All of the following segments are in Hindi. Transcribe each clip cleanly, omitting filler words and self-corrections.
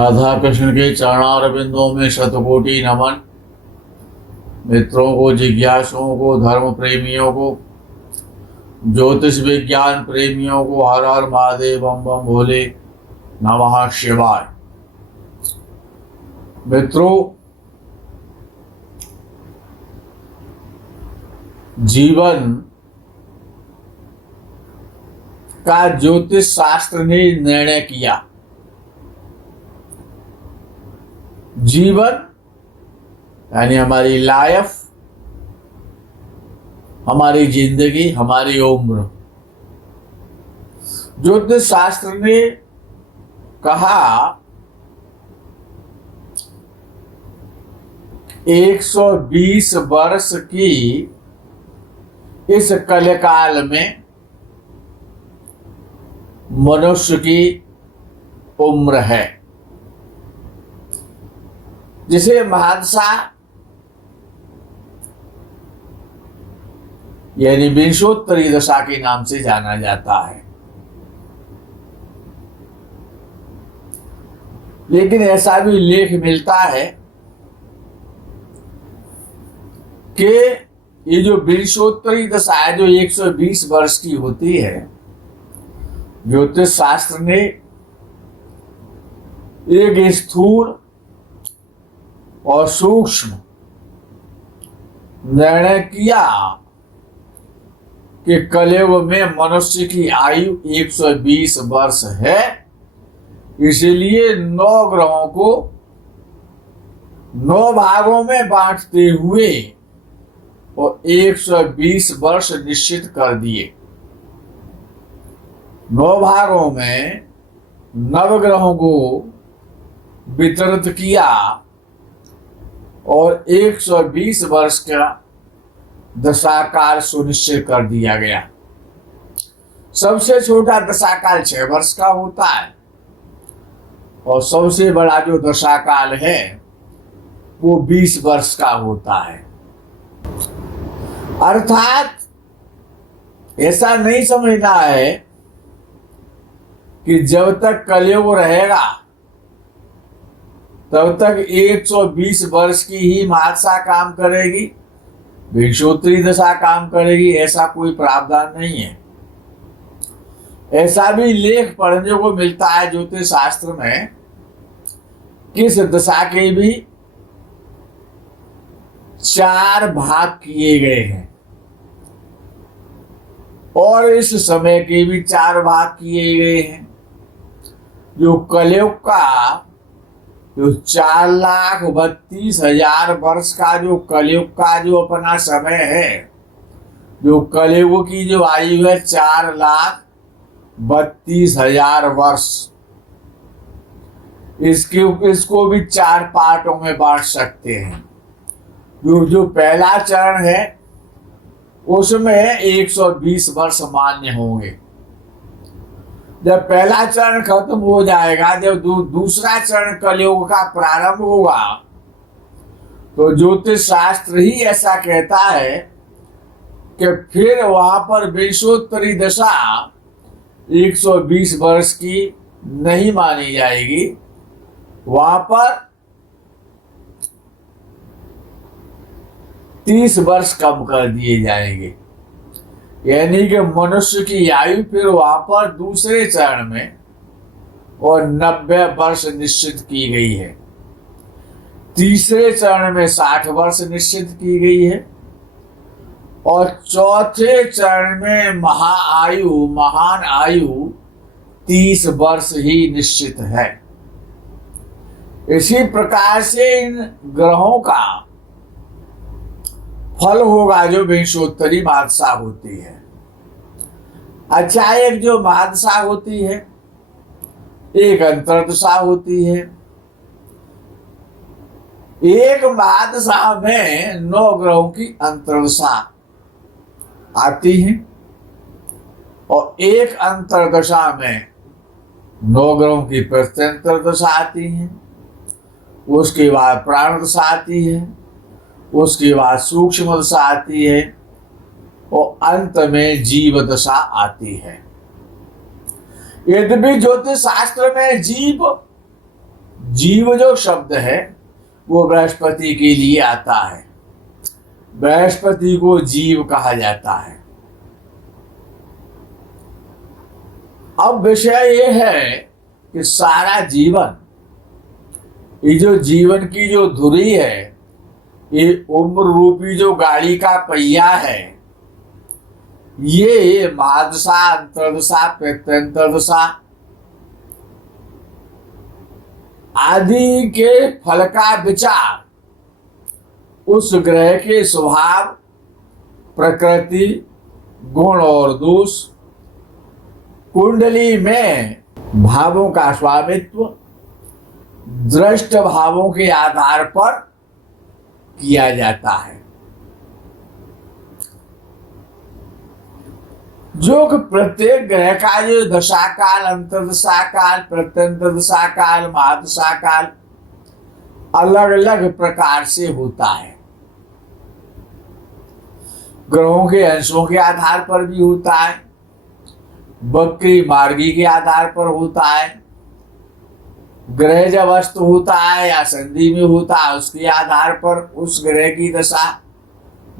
राधा कृष्ण के चरणारविंदों में शतकोटि नमन। मित्रों को, जिज्ञासुओं को, धर्म प्रेमियों को, ज्योतिष विज्ञान प्रेमियों को हर हर महादेव, बम बम भोले, नमः शिवाय। मित्रों, जीवन का ज्योतिष शास्त्र ने निर्णय किया। जीवन यानी हमारी लाइफ, हमारी जिंदगी, हमारी उम्र। ज्योतिष शास्त्र ने कहा 120 वर्ष की इस कलिकाल में मनुष्य की उम्र है, जिसे महदशा यानी विंशोत्तरी दशा के नाम से जाना जाता है। लेकिन ऐसा भी लेख मिलता है कि ये जो विंशोत्तरी दशा है, जो 120 वर्ष की होती है, ज्योतिष शास्त्र ने एक स्थूल और सूक्ष्म निर्णय किया कि कलयुग में मनुष्य की आयु 120 वर्ष है। इसलिए 9 ग्रहों को 9 भागों में बांटते हुए और 120 वर्ष निश्चित कर दिए। 9 भागों में नवग्रहों को वितरित किया और 120 वर्ष का दशाकाल सुनिश्चित कर दिया गया। सबसे छोटा दशाकाल 6 वर्ष का होता है और सबसे बड़ा जो दशाकाल है वो 20 वर्ष का होता है। अर्थात ऐसा नहीं समझना है कि जब तक कलयुग रहेगा तब तक 120 वर्ष की ही महदशा काम करेगी, विंशोत्तरी दशा काम करेगी, ऐसा कोई प्रावधान नहीं है। ऐसा भी लेख पढ़ने को मिलता है ज्योतिष शास्त्र में कि इस दशा के भी 4 भाग किए गए हैं और इस समय के भी 4 भाग किए गए हैं। जो कलयुग का जो 4,32,000 वर्ष का जो कलयुग का जो अपना समय है, जो कलयुग की जो आयु है 4,32,000 वर्ष, इसको भी 4 पार्टों में बांट सकते हैं। जो पहला चरण है उसमें 120 वर्ष मान्य होंगे। जब पहला चरण खत्म हो जाएगा, जब दूसरा चरण कलयुग का प्रारंभ होगा, तो ज्योतिष शास्त्र ही ऐसा कहता है कि फिर वहां पर विंशोत्तरी दशा 120 वर्ष की नहीं मानी जाएगी। वहां पर 30 वर्ष कम कर दिए जाएंगे। यानी कि मनुष्य की आयु फिर वहां पर दूसरे चरण में और 90 वर्ष निश्चित की गई है। तीसरे चरण में 60 वर्ष निश्चित की गई है और चौथे चरण में महान आयु 30 वर्ष ही निश्चित है। इसी प्रकार से इन ग्रहों का फल होगा जो विंशोत्तरी महदशा होती है। अच्छा, एक जो महदशा होती है, एक अंतर्दशा होती है। एक महदशा में 9 ग्रहों की अंतर्दशा आती है और एक अंतर्दशा में 9 ग्रहों की प्रत्यंतर दशा आती है। उसके बाद प्राण दशा आती है, उसके बाद सूक्ष्म दशा आती है और अंत में जीव दशा आती है। यद्यपि ज्योतिष शास्त्र में जीव जीव जो शब्द है वो बृहस्पति के लिए आता है। बृहस्पति को जीव कहा जाता है। अब विषय ये है कि सारा जीवन, ये जो जीवन की जो धुरी है, ये उम्र रूपी जो गाड़ी का पहिया है, ये महादशा, अंतर्दशा, प्रत्यंतरदशा आदि के फल का विचार उस ग्रह के स्वभाव, प्रकृति, गुण और दोष, कुंडली में भावों का स्वामित्व, दृष्ट भावों के आधार पर किया जाता है। जो कि प्रत्येक ग्रह का जो दशा काल, अंतर्दशा काल, प्रत्यंतरदशा काल, महादशा काल अलग अलग प्रकार से होता है। ग्रहों के अंशों के आधार पर भी होता है, वक्री मार्गी के आधार पर होता है, ग्रह जब अस्त होता है या संधि में होता है उसके आधार पर उस ग्रह की दशा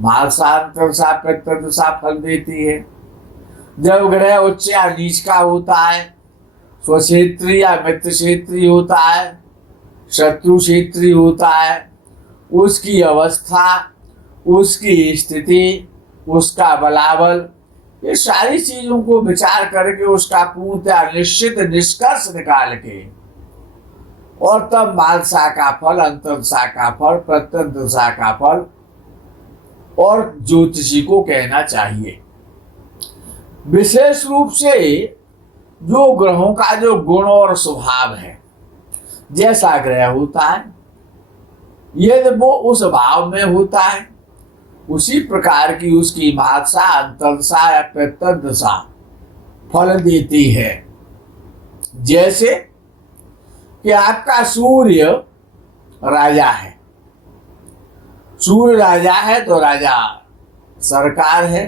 महादशा, अंतर्दशा, प्रत्यंतरदशा फल देती है। जब ग्रह उच्च या नीच का होता है, स्वक्षेत्री या मित्र क्षेत्री होता है, शत्रु क्षेत्री होता है, उसकी अवस्था, उसकी स्थिति, उसका बलाबल, ये सारी चीजों को विचार करके उसका पूर्णतः निश्चित निष्कर्ष निकाल के और तब महादशा का फल, अंतर्दशा का फल, प्रत्यंतरदशा का फल और ज्योतिषी को कहना चाहिए। विशेष रूप से जो ग्रहों का जो गुण और स्वभाव है, जैसा ग्रह होता है यदि वो उस भाव में होता है, उसी प्रकार की उसकी महादशा, अंतर्दशा या प्रत्यंतरदशा फल देती है। जैसे कि आपका सूर्य राजा है, सूर्य राजा है तो राजा सरकार है,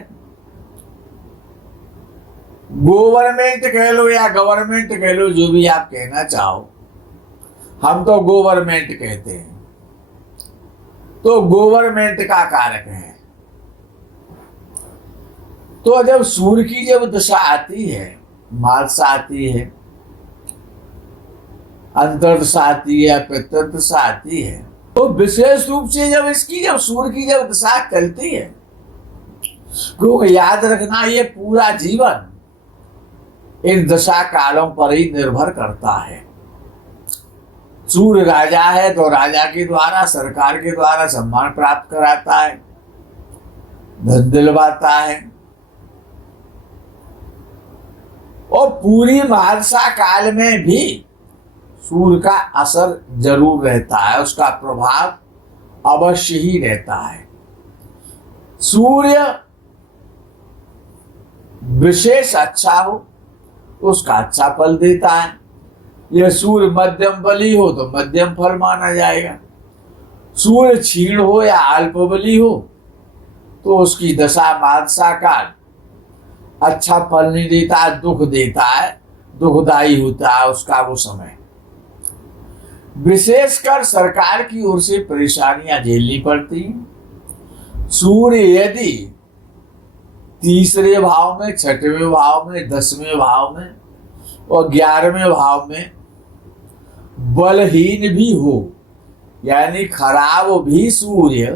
गवर्नमेंट कह लो या गवर्नमेंट कह लो, जो भी आप कहना चाहो, हम तो गवर्नमेंट कहते हैं। तो गवर्नमेंट का कारक है। तो जब सूर्य की जब दशा आती है, महादशा आती है, अंतर्दशा आती है, प्रत्यंतरदशा आती है, तो विशेष रूप से जब सूर्य की जब दशा चलती है, क्योंकि याद रखना ये पूरा जीवन इन दशा कालों पर ही निर्भर करता है। सूर्य राजा है तो राजा के द्वारा, सरकार के द्वारा सम्मान प्राप्त कराता है, धन दिलवाता है। और पूरी महादशा काल में भी सूर्य का असर जरूर रहता है, उसका प्रभाव अवश्य ही रहता है। सूर्य विशेष अच्छा हो उसका अच्छा फल देता है। यह सूर्य मध्यम बली हो तो मध्यम फल माना जाएगा। सूर्य क्षीण हो या अल्प बली हो तो उसकी दशा, महादशा काल अच्छा फल नहीं देता, दुख देता है, दुखदायी होता है उसका वो समय। विशेषकर सरकार की ओर से परेशानियां झेलनी पड़ती हैं। सूर्य यदि तीसरे भाव में, छठवें भाव में, 10वें भाव में और 11वें भाव में बलहीन भी हो, यानी खराब भी सूर्य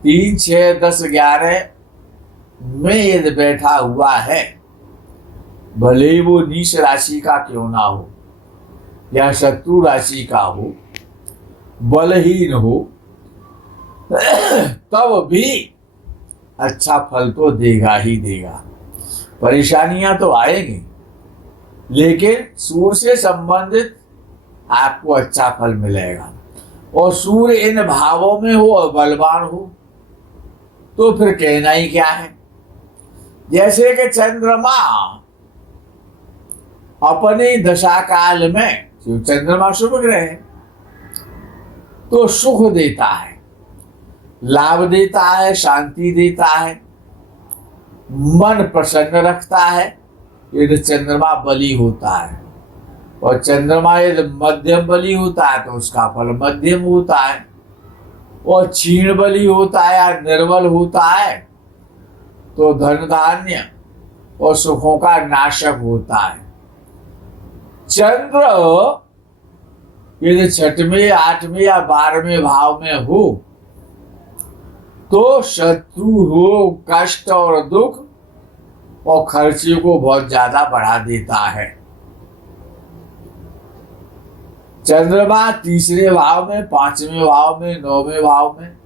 3, 6, 10, 11 में यदि बैठा हुआ है, भले ही वो नीच राशि का क्यों ना हो या शत्रु राशि का हो, बलहीन हो, तब भी अच्छा फल तो देगा ही देगा। परेशानियां तो आएंगी, लेकिन सूर्य से संबंधित आपको अच्छा फल मिलेगा। और सूर्य इन भावों में हो और बलवान हो तो फिर कहना ही क्या है। जैसे कि चंद्रमा अपनी दशा काल में, चंद्रमा शुभ ग्रह है तो सुख देता है, लाभ देता है, शांति देता है, मन प्रसन्न रखता है यदि चंद्रमा बली होता है। और चंद्रमा यदि मध्यम बली होता है तो उसका फल मध्यम होता है, और क्षीण बली होता है या निर्बल होता है तो धन धान्य और सुखों का नाशक होता है। चंद्र यदि 6वें 8वें या 12वें भाव में हो तो शत्रु, रोग, कष्ट और दुख और खर्चे को बहुत ज्यादा बढ़ा देता है। चंद्रमा 3रे भाव में, 5वें भाव में, 9वें भाव में,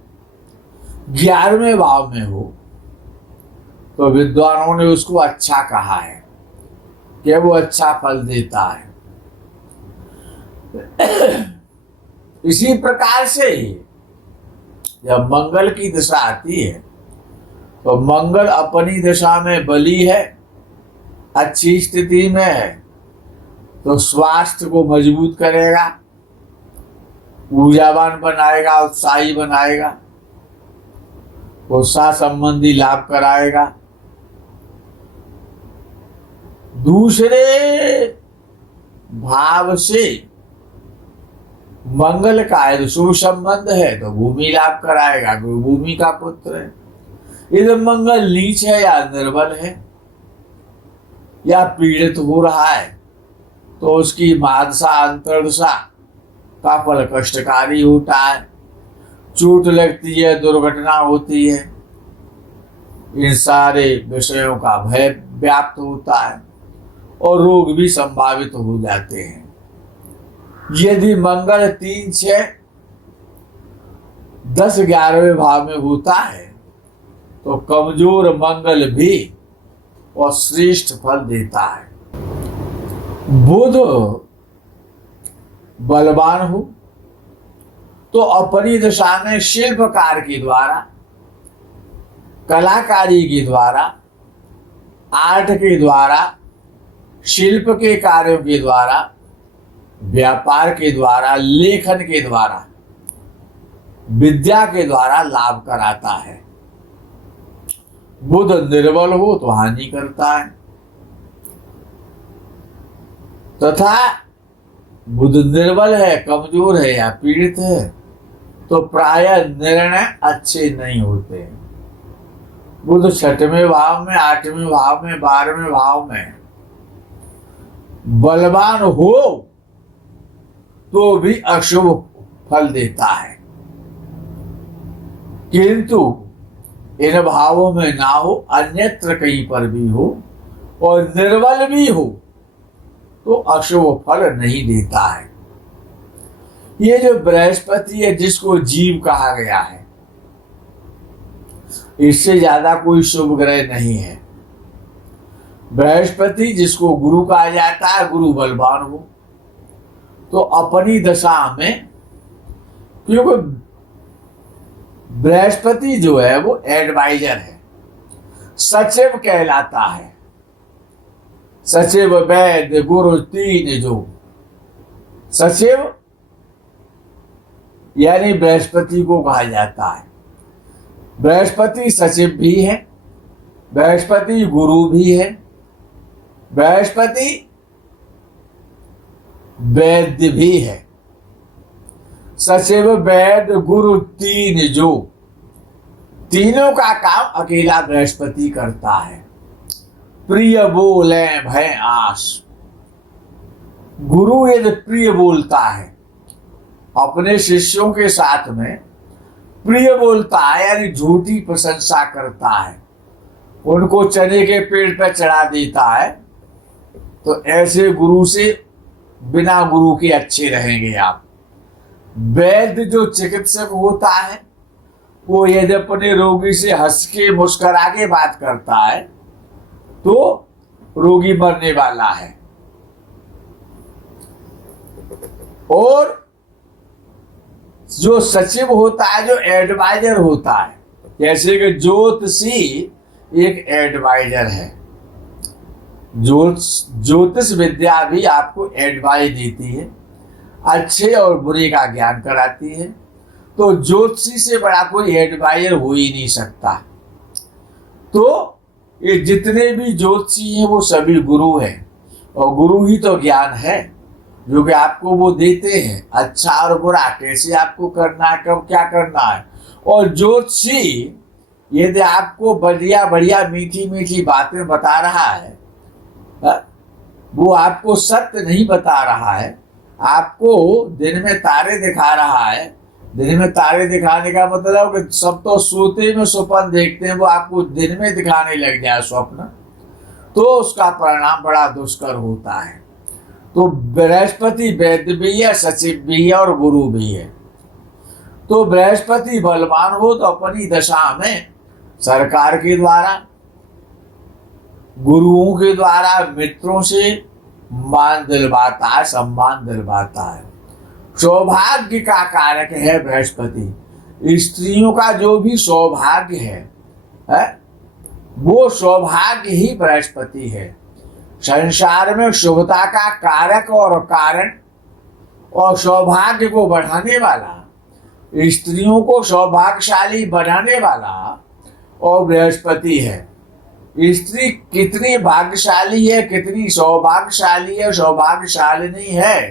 11वें भाव में हो तो विद्वानों ने उसको अच्छा कहा है कि वो अच्छा फल देता है। इसी प्रकार से जब मंगल की दशा आती है तो मंगल अपनी दशा में बली है, अच्छी स्थिति में है तो स्वास्थ्य को मजबूत करेगा, ऊर्जावान बनाएगा, उत्साही बनाएगा, उत्साह संबंधी लाभ कराएगा। दूसरे भाव से मंगल का यदि शुभ संबंध है तो भूमि लाभ कराएगा, भूमि का पुत्र है। यदि मंगल नीच है या निर्बल है या पीड़ित हो रहा है तो उसकी मानसा अंतर्दशा का फल कष्टकारी होता है, चोट लगती है, दुर्घटना होती है, इन सारे विषयों का भय व्याप्त होता है और रोग भी संभावित हो जाते हैं। यदि मंगल 3, 6, 10, 11वें भाव में होता है तो कमजोर मंगल भी और श्रेष्ठ फल देता है। बुध बलवान हो तो अपनी दशा में शिल्पकार के द्वारा, कलाकारी के द्वारा, आर्ट के द्वारा, शिल्प के कार्यों के द्वारा, व्यापार के द्वारा, लेखन के द्वारा, विद्या के द्वारा लाभ कराता है। बुध निर्बल हो तो हानि करता है तथा बुध निर्बल है, कमजोर है या पीड़ित है तो प्रायः निर्णय अच्छे नहीं होते। बुध 6वें भाव में, 8वें भाव में, 12वें भाव में बलवान हो तो भी अशुभ फल देता है, किंतु इन भावों में ना हो, अन्यत्र कहीं पर भी हो और निर्बल भी हो तो अशुभ फल नहीं देता है। ये जो बृहस्पति है जिसको जीव कहा गया है, इससे ज्यादा कोई शुभ ग्रह नहीं है। बृहस्पति जिसको गुरु कहा जाता है, गुरु बलवान हो तो अपनी दशा में, क्योंकि बृहस्पति जो है वो एडवाइजर है, सचिव कहलाता है। सचिव, वैद्य, गुरु, तीन जो सचिव यानी बृहस्पति को कहा जाता है। बृहस्पति सचिव भी है, बृहस्पति गुरु भी है, बृहस्पति वैद्य भी है। सचिव, वैद्य, गुरु, तीन जो तीनों का काम अकेला बृहस्पति करता है। प्रिय बोले भय आस, गुरु यदि प्रिय बोलता है, अपने शिष्यों के साथ में प्रिय बोलता है यानी झूठी प्रशंसा करता है, उनको चने के पेड़ पर चढ़ा देता है, तो ऐसे गुरु से बिना गुरु के अच्छे रहेंगे आप। वैद्य जो चिकित्सक होता है वो यदि अपने रोगी से हंस के मुस्कुरा के बात करता है तो रोगी मरने वाला है। और जो सचिव होता है, जो एडवाइजर होता है, जैसे कि ज्योतिषी एक एडवाइजर है। ज्योतिष विद्या भी आपको एडवाइस देती है, अच्छे और बुरे का ज्ञान कराती है। तो ज्योतिषी से बड़ा कोई एडवाइजर हो ही नहीं सकता। तो ये जितने भी ज्योतिषी हैं वो सभी गुरु हैं, और गुरु ही तो ज्ञान है। जो कि आपको वो देते हैं, अच्छा और बुरा कैसे आपको करना है, कब क्या करना है। और ज्योतिषी यदि आपको बढ़िया बढ़िया मीठी मीठी बातें बता रहा है, वो आपको सत्य नहीं बता रहा है, आपको दिन में तारे दिखा रहा है। दिन में तारे दिखाने का मतलब कि सब तो सोते में स्वप्न देखते हैं, वो आपको दिन में दिखाने लग जाए स्वप्न, तो उसका परिणाम बड़ा दुष्कर होता है। तो बृहस्पति वैद्य भी है, सचिव भी है और गुरु भी है। तो बृहस्पति बलवान हो तो अपनी दशा में सरकार के द्वारा, गुरुओं के द्वारा, मित्रों से मान दिलवाता है, सम्मान दिलवाता है। सौभाग्य का कारक है बृहस्पति। स्त्रियों का जो भी सौभाग्य है वो सौभाग्य ही बृहस्पति है। संसार में शुभता का कारक और कारण और सौभाग्य को बढ़ाने वाला, स्त्रियों को सौभाग्यशाली बनाने वाला और बृहस्पति है। स्त्री कितनी भाग्यशाली है, कितनी सौभाग्यशाली है, सौभाग्यशालिनी है,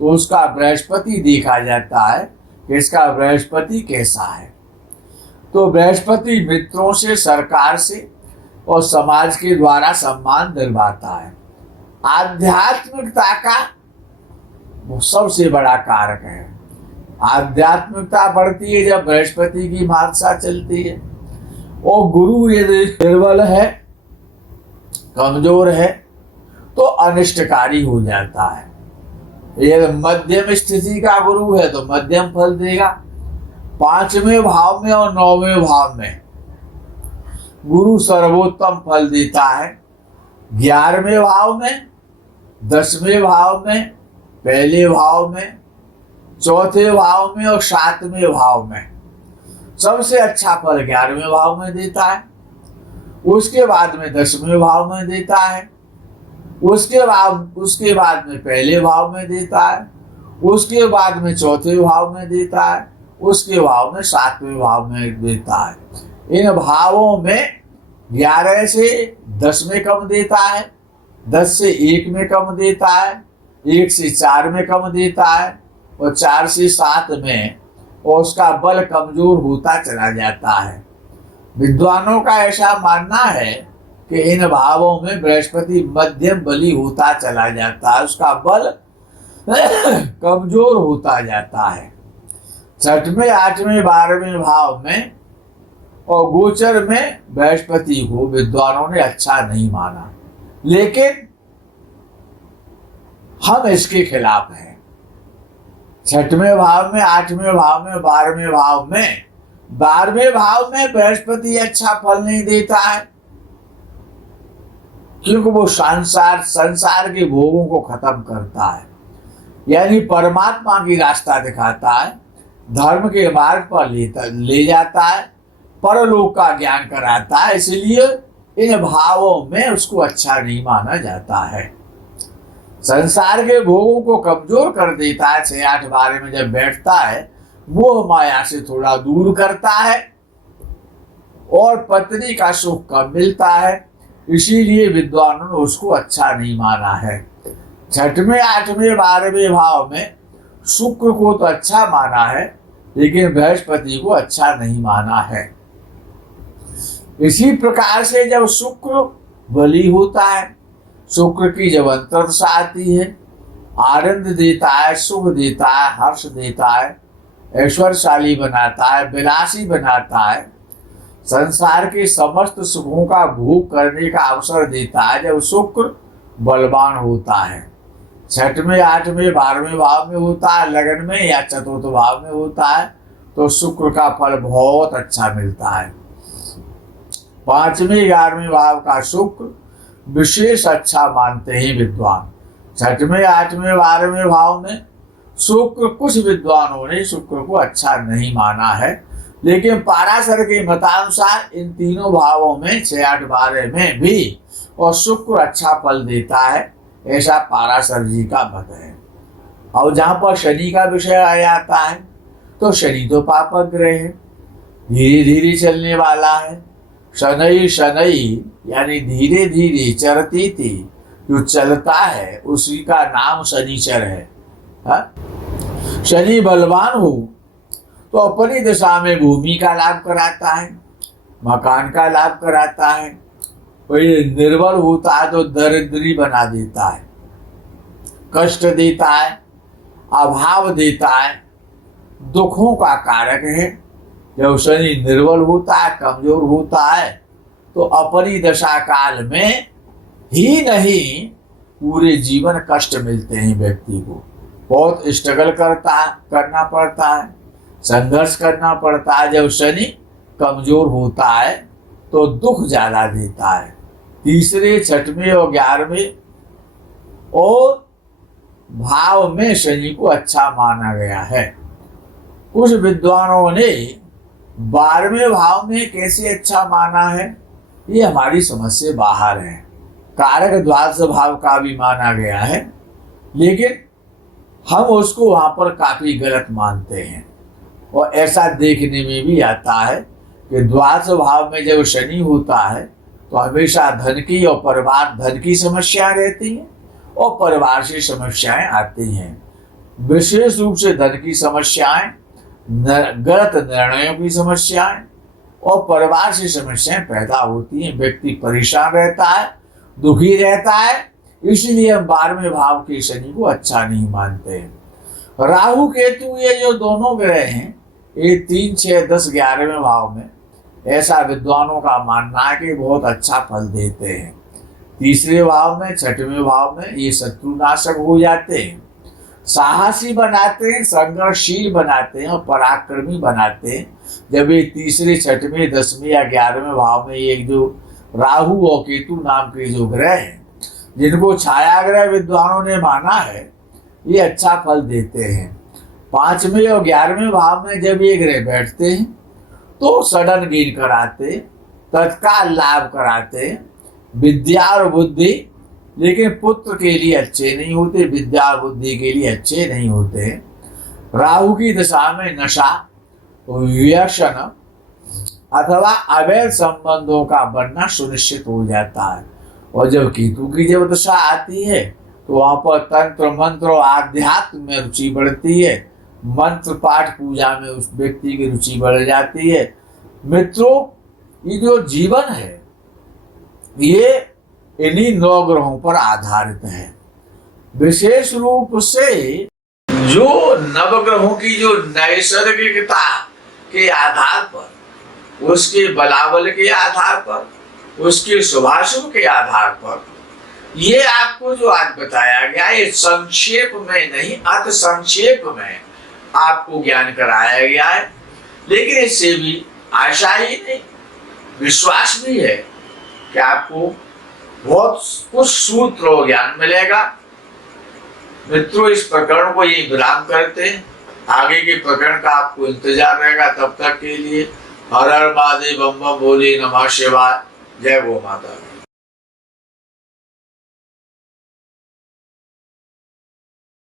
तो उसका बृहस्पति देखा जाता है कि इसका बृहस्पति कैसा है। तो बृहस्पति मित्रों से, सरकार से और समाज के द्वारा सम्मान दिलवाता है। आध्यात्मिकता का वो सबसे बड़ा कारक है। आध्यात्मिकता बढ़ती है जब बृहस्पति की मानसा चलती है। और गुरु यदि निर्बल है, कमजोर है, तो अनिष्टकारी हो जाता है। यदि मध्यम स्थिति का गुरु है तो मध्यम फल देगा। 5वें भाव में और 9वें भाव में गुरु सर्वोत्तम फल देता है। 11वें भाव में, 10वें भाव में, पहले भाव में, चौथे भाव में और 7वें भाव में सबसे अच्छा फल 11वें भाव में देता है। उसके बाद में 10वें भाव में देता है। उसके बाद में पहले भाव में देता है। उसके बाद में चौथे भाव में देता है। उसके भाव में 7वें भाव में देता है। इन भावों में 11 से 10 में कम देता है, 10 से 1 में कम देता है, 1 से 4 में कम देता है और 4 से 7 में, और उसका बल कमजोर होता चला जाता है। विद्वानों का ऐसा मानना है कि इन भावों में बृहस्पति मध्यम बली होता चला जाता है, उसका बल कमजोर होता जाता है। 6वें, 8वें, 12वें भाव में और गोचर में बृहस्पति को विद्वानों ने अच्छा नहीं माना, लेकिन हम इसके खिलाफ हैं। 6वें भाव में, 8वें भाव में, 12वें भाव में, 12वें भाव में बृहस्पति अच्छा फल नहीं देता है, क्योंकि वो संसार के भोगों को खत्म करता है, यानी परमात्मा की रास्ता दिखाता है, धर्म के मार्ग पर ले जाता है, परलोक का ज्ञान कराता है। इसलिए इन भावों में उसको अच्छा नहीं माना जाता है। संसार के भोगों को कमजोर कर देता है। 6, 8, 12 में जब बैठता है, मोह माया से थोड़ा दूर करता है और पत्नी का सुख कम मिलता है, इसीलिए विद्वानों ने उसको अच्छा नहीं माना है। 6वें, 8वें, 12वें भाव में शुक्र को तो अच्छा माना है, लेकिन बृहस्पति को अच्छा नहीं माना है। इसी प्रकार से जब शुक्र बली होता है, शुक्र की जब अंतर्दशा आती है, आनंद देता है, सुख देता है, हर्ष देता है, ऐश्वर्यशाली बनाता है, विलासी बनाता है, संसार के समस्त सुखों का भोग करने का अवसर देता है। जब शुक्र बलवान होता है, 6वें, 8वें, 12वें भाव में होता है, लगन में या चतुर्थ भाव में होता है, तो शुक्र का फल बहुत अच्छा मिलता है। 5वें, 11वें भाव का शुक्र विशेष अच्छा मानते हैं विद्वान। 6वें, 8वें, 12वें भाव में शुक्र, कुछ विद्वानों ने शुक्र को अच्छा नहीं माना है, लेकिन पाराशर के मतानुसार इन तीनों भावों में 6, 8, 12 में भी और शुक्र अच्छा फल देता है, ऐसा पाराशर जी का मत है। और जहाँ पर शनि का विषय आ जाता है, तो शनि तो पापक ग्रह है, धीरे धीरे चलने वाला है। शनई शनई यानी धीरे धीरे चरती थी, जो चलता है उसी का नाम शनिचर है। हाँ? शनि बलवान हो तो अपनी दशा में भूमि का लाभ कराता है, मकान का लाभ कराता है। वही निर्बल होता है तो दरिद्री बना देता है, कष्ट देता है, अभाव देता है, दुखों का कारक है। जब शनि निर्बल होता है, कमजोर होता है, तो अपनी दशा काल में ही नहीं पूरे जीवन कष्ट मिलते हैं व्यक्ति को। बहुत स्ट्रगल करना पड़ता है, संघर्ष करना पड़ता है। जब शनि कमजोर होता है तो दुख ज्यादा देता है। तीसरे, छठवें और 11वें और भाव में शनि को अच्छा माना गया है। कुछ विद्वानों ने 12वें भाव में कैसे अच्छा माना है, ये हमारी समझ से बाहर है। कारक द्वादश भाव का भी माना गया है, लेकिन हम उसको वहां पर काफी गलत मानते हैं। और ऐसा देखने में भी आता है कि द्वादश भाव में जब शनि होता है तो हमेशा धन की और परिवार, धन की समस्याएं रहती हैं और परिवार से समस्याएं आती हैं। विशेष रूप से धन की समस्याएं, गलत निर्णयों की समस्याएं और परिवार से समस्याएं पैदा होती हैं। व्यक्ति परेशान रहता है, दुखी रहता है। इसलिए हम 12वें भाव के शनि को अच्छा नहीं मानते हैं। राहु केतु ये जो दोनों ग्रह हैं, ये 3, 6, 10, 11वें भाव में ऐसा विद्वानों का मानना है कि बहुत अच्छा फल देते हैं। तीसरे भाव में, छठवें भाव में ये शत्रुनाशक हो जाते हैं, साहसी बनाते हैं, संघर्षशील बनाते हैं और पराक्रमी बनाते हैं। जब ये तीसरे, छठवें, 10वें या 11वें भाव में ये जो राहु और केतु नाम के जो ग्रह हैं, जिनको छाया ग्रह विद्वानों ने माना है, ये अच्छा फल देते हैं। 5वें और 11वें भाव में जब ये ग्रह बैठते हैं तो सडन गेन कराते, तत्काल लाभ कराते, विद्या और बुद्धि, लेकिन पुत्र के लिए अच्छे नहीं होते, विद्या और बुद्धि के लिए अच्छे नहीं होते। राहु की दशा में नशा, व्यसन अथवा अवैध संबंधों का बनना सुनिश्चित हो जाता है। और जब केतु की जब दशा आती है तो वहां पर तंत्र मंत्र और आध्यात्म में रुचि बढ़ती है, मंत्र पाठ पूजा में उस व्यक्ति की रुचि बढ़ जाती है। मित्रों, ये जो जीवन है ये इन्हीं 9 ग्रहों पर आधारित है। विशेष रूप से जो नवग्रहों की जो नैसर्गिकता के आधार पर, उसके बलाबल के आधार पर, उसके शुभाशुभ के आधार पर ये आपको जो आज बताया गया, ये संक्षेप में नहीं, अति संक्षेप में आपको ज्ञान कराया गया है। लेकिन इससे भी आशा ही नहीं, विश्वास भी है कि आपको बहुत कुछ सूत्र और ज्ञान मिलेगा। मित्रों, इस प्रकरण को ये विराम करते हैं। आगे के प्रकरण का आपको इंतजार रहेगा। तब तक के लिए हर हर महादेव, बम बम बोले, नमः शिवाय, जय गो माता।